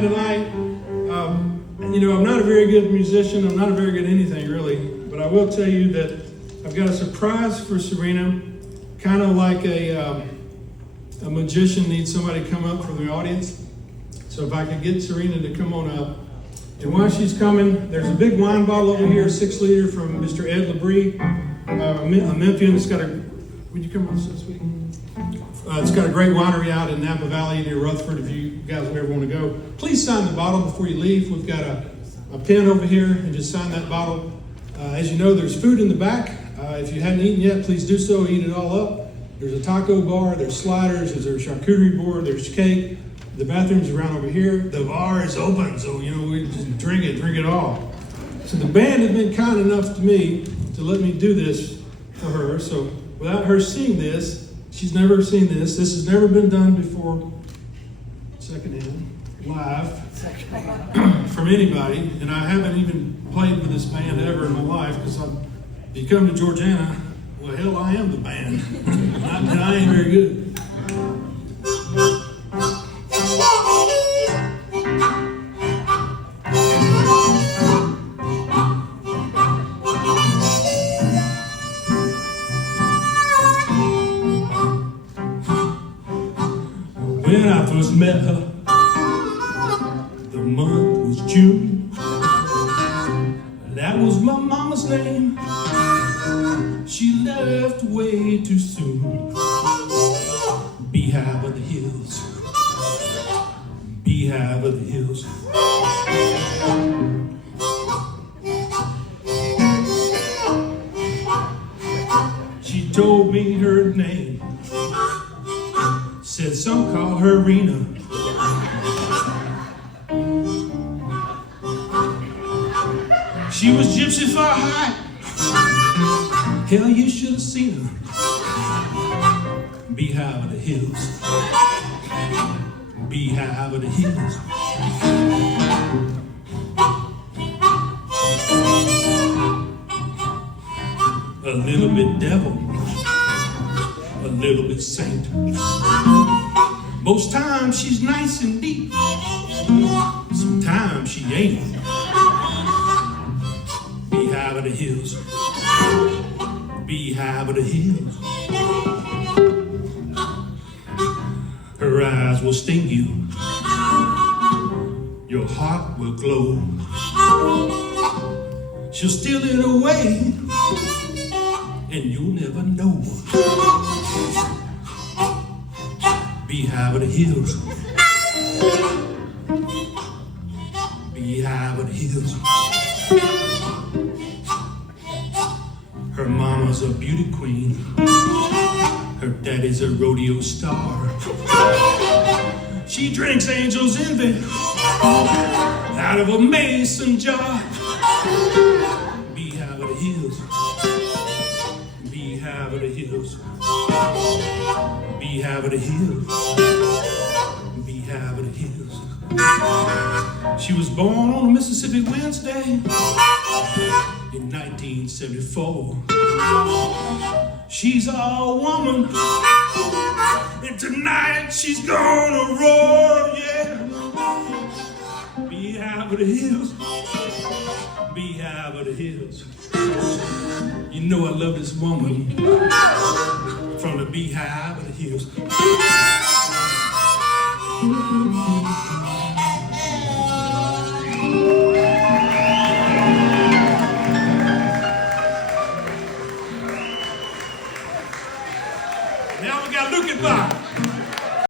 Tonight, I'm not a very good musician. I'm not a very good anything, really. But I will tell you that I've got a surprise for Serena, kind of like a magician needs somebody to come up from the audience. So if I could get Serena to come on up. And while she's coming, there's a big wine bottle over here, 6 liter from Mr. Ed Labrie, a Memphian. It's got a, would you come on so sweet? It's got a great winery out in Napa Valley near Rutherford if you guys ever want to go. Please sign the bottle before you leave. We've got a pen over here and just sign that bottle. As you know, there's food in the back. If you hadn't eaten yet, please do so. Eat it all up. There's a taco bar, there's sliders, there's a charcuterie board, there's cake. The bathroom's around over here. The bar is open, so we just drink it all. So the band has been kind enough to me to let me do this for her. So without her seeing this, she's never seen this. This has never been done before, secondhand, live, from anybody. And I haven't even played with this band ever in my life because if you come to Georgiana, well, hell, I am the band. I ain't very good. When I first met her, the month was June. That was my mama's name. She left way too soon. Beehive of the hills, Beehive of the hills. She told me her name. Said some call her Rena. She was gypsy for high. Hell, you should have seen her. Beehive of the hills, Beehive of the hills. A little bit devil, a little bit saint. Most times she's nice and deep. Sometimes she ain't. Beehive of the hills, Beehive of the hills. Her eyes will sting you. Your heart will glow. She'll steal it away, and you'll never know. Beehive of the hills, Beehive of the hills. Her mama's a beauty queen. Her daddy's a rodeo star. She drinks angel's envy out of a mason jar. Beehive of the hills, Beehive of the hills. Beehive of the hills, Beehive of the hills. She was born on a Mississippi Wednesday in 1974. She's all woman, and tonight she's gonna roar, yeah. Beehive of the hills, Beehive of the hills. You know I love this woman from the Beehive of the hills. Now we got Luke and Bob.